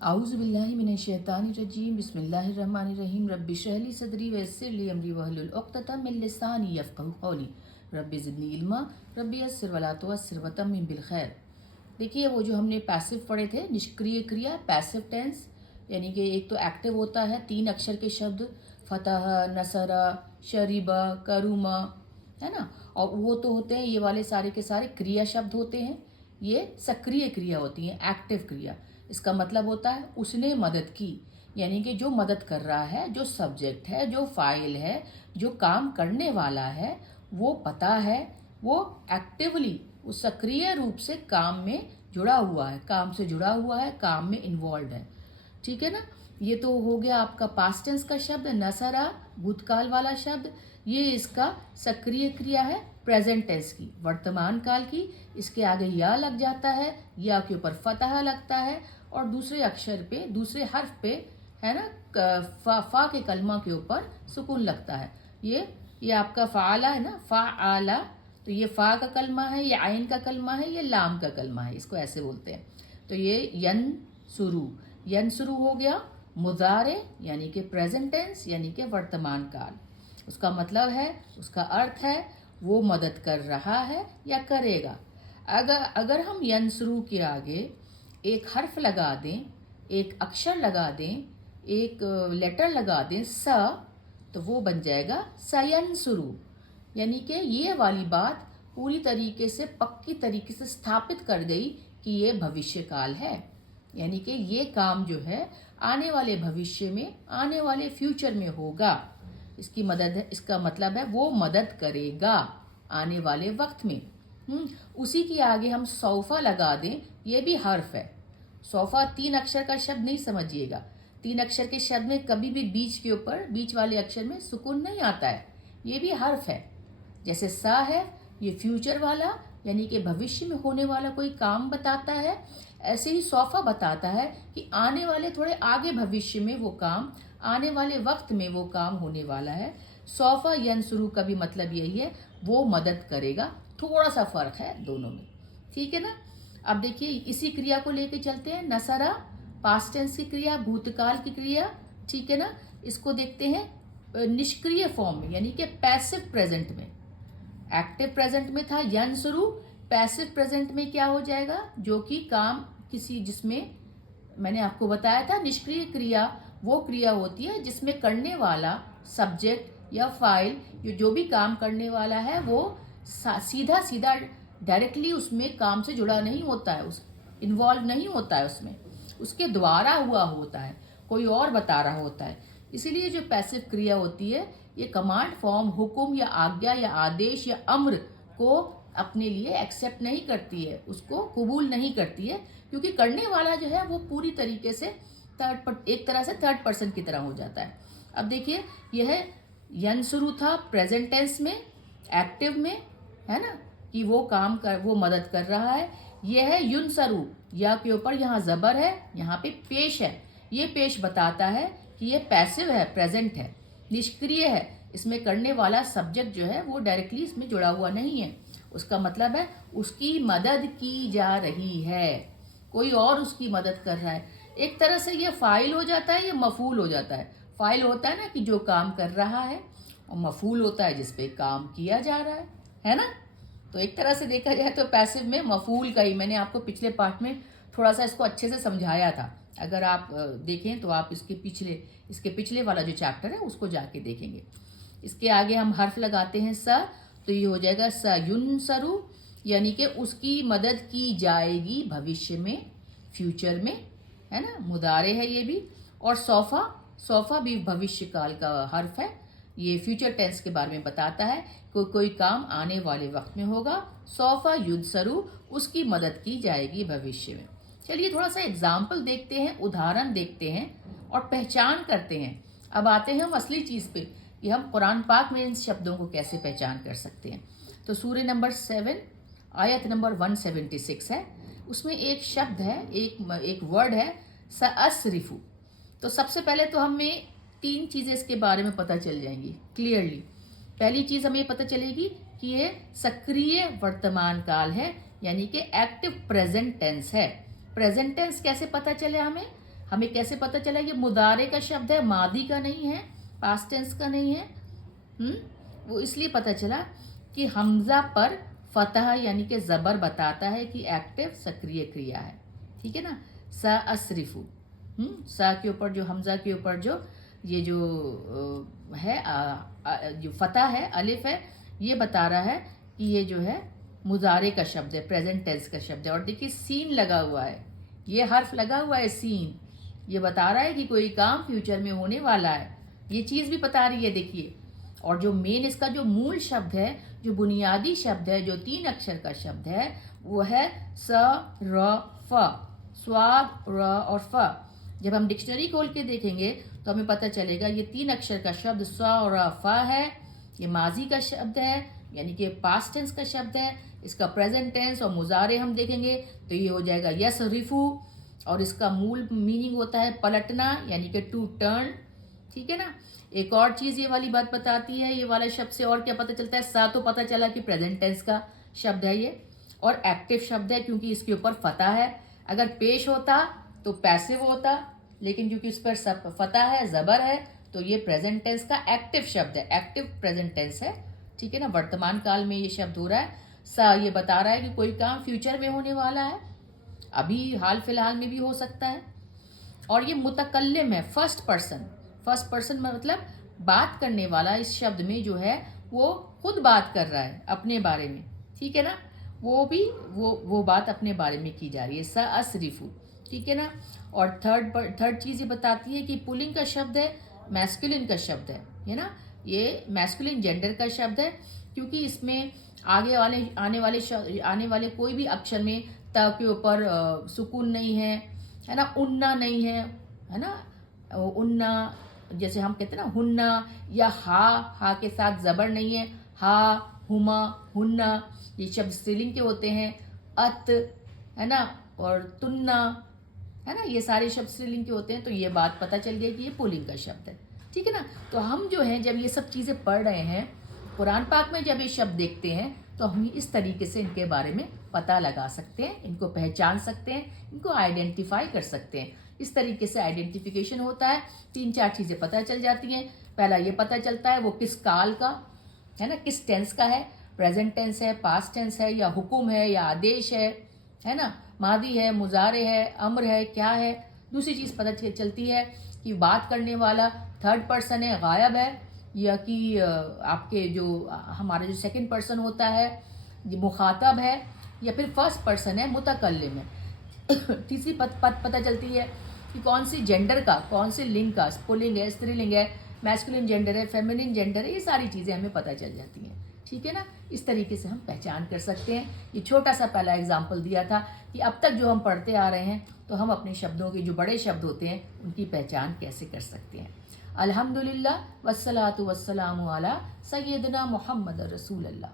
आऊज़ुबिल्लाहि मिनश्शैतानिर्रजीम बिस्मिल्लाहिर्रहमानिर्रहीम रब्बि इश्रह ली सदरी वयस्सिर ली अमरी वहलुल उक़्दतम मिन लिसानी यफ़क़हू क़ौली रब्बि ज़िदनी इल्मा रब्बि यस्सिर वला तुअस्सिर वतम्मिम बिल खैर। देखिए वो जो हमने पैसिव पढ़े थे, निष्क्रिय क्रिया पैसिव टेंस, यानी कि एक तो एक्टिव होता है 3 अक्षर के शब्द फ़तह, नसरा, शरीबा, करुमा, है ना। और वो तो होते हैं, ये वाले सारे के सारे क्रिया शब्द होते हैं। ये सक्रिय क्रिया होती हैं, एक्टिव क्रिया। इसका मतलब होता है उसने मदद की, यानी कि जो मदद कर रहा है, जो सब्जेक्ट है, जो फाइल है, जो काम करने वाला है, वो पता है, वो एक्टिवली, वो सक्रिय रूप से काम में जुड़ा हुआ है, काम से जुड़ा हुआ है, काम में इन्वॉल्व है। ठीक है ना। ये तो हो गया आपका पास्ट टेंस का शब्द नसरा, भूतकाल वाला शब्द। ये इसका सक्रिय क्रिया है प्रेजेंट टेंस की, वर्तमान काल की। इसके आगे या लग जाता है, या के ऊपर फतह लगता है, और दूसरे अक्षर पे, दूसरे हर्फ पे, है ना, फा के कलमा के ऊपर सुकून लगता है। ये आपका फ़ाला है ना, फ़ाआला। तो ये फ़ा का कलमा है, ये आइन का कलमा है, ये लाम का कलमा है, इसको ऐसे बोलते हैं। तो ये यन शुरू हो गया। मुज़ारे यानी कि प्रेजेंट टेंस, यानी कि वर्तमान काल। उसका मतलब है, उसका अर्थ है वो मदद कर रहा है या करेगा। अगर हम यन शुरू के आगे एक हर्फ लगा दें, एक अक्षर लगा दें, एक लेटर लगा दें, स, तो वो बन जाएगा सयन शुरू। यानी कि ये वाली बात पूरी तरीके से, पक्की तरीके से स्थापित कर गई कि ये भविष्य काल है। यानी कि ये काम जो है आने वाले भविष्य में, आने वाले फ्यूचर में होगा। इसकी मदद है, इसका मतलब है वो मदद करेगा आने वाले वक्त में। उसी के आगे हम सौफा लगा दें, ये भी हर्फ है। सौफा 3 अक्षर का शब्द नहीं समझिएगा। 3 अक्षर के शब्द में कभी भी बीच के ऊपर, बीच वाले अक्षर में सुकून नहीं आता है। ये भी हर्फ है। जैसे सा है, ये फ्यूचर वाला, यानी कि भविष्य में होने वाला कोई काम बताता है। ऐसे ही सौफा बताता है कि आने वाले थोड़े आगे भविष्य में वो काम, आने वाले वक्त में वो काम होने वाला है। सौफा यंसुरू का भी मतलब यही है, वो मदद करेगा। थोड़ा सा फर्क है दोनों में, ठीक है ना। अब देखिए इसी क्रिया को लेके चलते हैं। नसरा पास्ट टेंस की क्रिया, भूतकाल की क्रिया, ठीक है ना। इसको देखते हैं निष्क्रिय फॉर्म में, यानी कि पैसिव प्रेजेंट में। एक्टिव प्रेजेंट में था यन शुरू, पैसिव प्रेजेंट में क्या हो जाएगा, जो कि काम किसी, जिसमें मैंने आपको बताया था निष्क्रिय क्रिया वो क्रिया होती है जिसमें करने वाला सब्जेक्ट या फाइल, जो भी काम करने वाला है वो सीधा सीधा डायरेक्टली उसमें काम से जुड़ा नहीं होता है, उस इन्वॉल्व नहीं होता है, उसमें उसके द्वारा हुआ होता है, कोई और बता रहा होता है। इसीलिए जो पैसिव क्रिया होती है ये कमांड फॉर्म, हुक्म या आज्ञा या आदेश या अम्र को अपने लिए एक्सेप्ट नहीं करती है, उसको कबूल नहीं करती है, क्योंकि करने वाला जो है वो पूरी तरीके से एक तरह से थर्ड पर्सन की तरह हो जाता है। अब देखिए यह यन शुरू था प्रेजेंट टेंस में, एक्टिव में, है ना, कि वो काम कर, वो मदद कर रहा है। यह है युन सरू, या के ऊपर यहाँ जबर है, यहाँ पे पेश है। ये पेश बताता है कि ये पैसिव है, प्रेजेंट है, निष्क्रिय है। इसमें करने वाला सब्जेक्ट जो है वो डायरेक्टली इसमें जुड़ा हुआ नहीं है। उसका मतलब है उसकी मदद की जा रही है, कोई और उसकी मदद कर रहा है। एक तरह से ये फाइल हो जाता है, ये मफूल हो जाता है। फाइल होता है ना कि जो काम कर रहा है, और मफूल होता है जिस पे काम किया जा रहा है ना। तो एक तरह से देखा जाए तो पैसिव में मफूल का ही, मैंने आपको पिछले पार्ट में थोड़ा सा इसको अच्छे से समझाया था। अगर आप देखें तो आप इसके पिछले वाला जो चैप्टर है उसको जाके देखेंगे। इसके आगे हम हर्फ लगाते हैं स, तो ये हो जाएगा स युन सरू, यानी कि उसकी मदद की जाएगी भविष्य में, फ्यूचर में, है ना। मुदारे है ये भी। और सौफा भी भविष्य काल का हर्फ है। ये फ्यूचर टेंस के बारे में बताता है, कोई काम आने वाले वक्त में होगा। सौफा युद्ध सरू, उसकी मदद की जाएगी भविष्य में। चलिए थोड़ा सा एग्जाम्पल देखते हैं, उदाहरण देखते हैं और पहचान करते हैं। अब आते हैं हम असली चीज़ पे, ये हम कुरान पाक में इन शब्दों को कैसे पहचान कर सकते हैं। तो सूरह नंबर 7 आयत नंबर 176 है। उसमें एक शब्द है, एक वर्ड है सअस्रिफु। तो सबसे पहले तो हमें 3 चीज़ें इसके बारे में पता चल जाएंगी क्लियरली। पहली चीज़ हमें पता चलेगी कि ये सक्रिय वर्तमान काल है, यानी कि एक्टिव प्रेजेंट टेंस है। प्रेजेंट टेंस कैसे पता चले हमें, हमें कैसे पता चला ये मुदारे का शब्द है, मादी का नहीं है, पास्ट टेंस का नहीं है। वो इसलिए पता चला कि हमजा पर फतह यानी कि ज़बर बताता है कि एक्टिव सक्रिय क्रिया है। ठीक है ना। सा असरिफू, सा के ऊपर जो हमजा के ऊपर जो ये जो है जो फतह है, अलिफ है, ये बता रहा है कि ये जो है मुजारे का शब्द है, प्रेजेंट टेंस का शब्द है। और देखिए सीन लगा हुआ है, ये हर्फ लगा हुआ है सीन, ये बता रहा है कि कोई काम फ्यूचर में होने वाला है, ये चीज़ भी बता रही है। देखिए, और जो मेन इसका जो मूल शब्द है, जो बुनियादी शब्द है, जो 3 अक्षर का शब्द है, वो है स र फ, स्वाद र और फ। जब हम डिक्शनरी खोल के देखेंगे तो हमें पता चलेगा ये 3 अक्षर का शब्द स र फ है। ये माजी का शब्द है, यानी कि पास्ट टेंस का शब्द है। इसका प्रेजेंट टेंस और मुजारे हम देखेंगे तो ये हो जाएगा यसरिफू, और इसका मूल मीनिंग होता है पलटना, यानी कि टू टर्न। ठीक है ना। एक और चीज़ ये वाली बात बताती है, ये वाला शब्द से और क्या पता चलता है, सा तो पता चला कि प्रेजेंट टेंस का शब्द है ये, और एक्टिव शब्द है क्योंकि इसके ऊपर फतह है। अगर पेश होता तो पैसिव होता, लेकिन क्योंकि इस पर सब फतह है, ज़बर है, तो ये प्रेजेंट टेंस का एक्टिव शब्द है, एक्टिव प्रेजेंट टेंस है। ठीक है ना। वर्तमान काल में ये शब्द हो रहा है। सा ये बता रहा है कि कोई काम फ्यूचर में होने वाला है, अभी हाल फिलहाल में भी हो सकता है। और ये मुतकल्लिम है, फर्स्ट पर्सन में मतलब बात करने वाला। इस शब्द में जो है वो खुद बात कर रहा है अपने बारे में। ठीक है ना। वो भी वो बात अपने बारे में की जा रही है, सा असरिफू। ठीक है ना। और थर्ड चीज़ ये बताती है कि पुलिंग का शब्द है, मैस्कुलिन का शब्द है ना। ये मैस्कुलिन जेंडर का शब्द है क्योंकि इसमें आने वाले कोई भी अक्षर में त के ऊपर सुकून नहीं है ना, उन्ना नहीं है ना। उन्ना जैसे हम कहते हैं ना हुन्ना, या हा के साथ ज़बर नहीं है, हा, हुमा, हुन्ना, ये शब्द स्त्रीलिंग के होते हैं। अत है ना, और तुन्ना है ना, ये सारे शब्द स्त्रीलिंग के होते हैं। तो ये बात पता चल गई कि ये पुल्लिंग का शब्द है। ठीक है ना। तो हम जो है जब ये सब चीज़ें पढ़ रहे हैं कुरान पाक में, जब ये शब्द देखते हैं तो हम इस तरीके से इनके बारे में पता लगा सकते हैं, इनको पहचान सकते हैं, इनको आइडेंटिफाई कर सकते हैं। इस तरीके से आइडेंटिफिकेशन होता है। 3-4 चीज़ें पता चल जाती हैं। पहला ये पता चलता है वो किस काल का है ना, किस टेंस का है, प्रेजेंट टेंस है, पास्ट टेंस है, या हुक्म है, या आदेश है ना, मादी है, मुजारे है, अम्र है, क्या है। दूसरी चीज़ पता चलती है कि बात करने वाला थर्ड पर्सन है, गायब है, या कि आपके जो हमारा जो सेकंड पर्सन होता है जो मुखातब है, या फिर फर्स्ट पर्सन है, मुतकल्लिम है। तीसरी पता चलती है कि कौन सी जेंडर का, कौन से लिंग का, पुल्लिंग है, स्त्रीलिंग है, मैस्कुलिन जेंडर है, फेमिनिन जेंडर है, ये सारी चीज़ें हमें पता चल जाती हैं। ठीक है ना। इस तरीके से हम पहचान कर सकते हैं। ये छोटा सा पहला एग्जाम्पल दिया था कि अब तक जो हम पढ़ते आ रहे हैं तो हम अपने शब्दों के जो बड़े शब्द होते हैं उनकी पहचान कैसे कर सकते हैं। अल्हम्दुलिल्लाह वस्सलातु वस्सलामु अला सय्यदना मुहम्मद रसूलुल्लाह।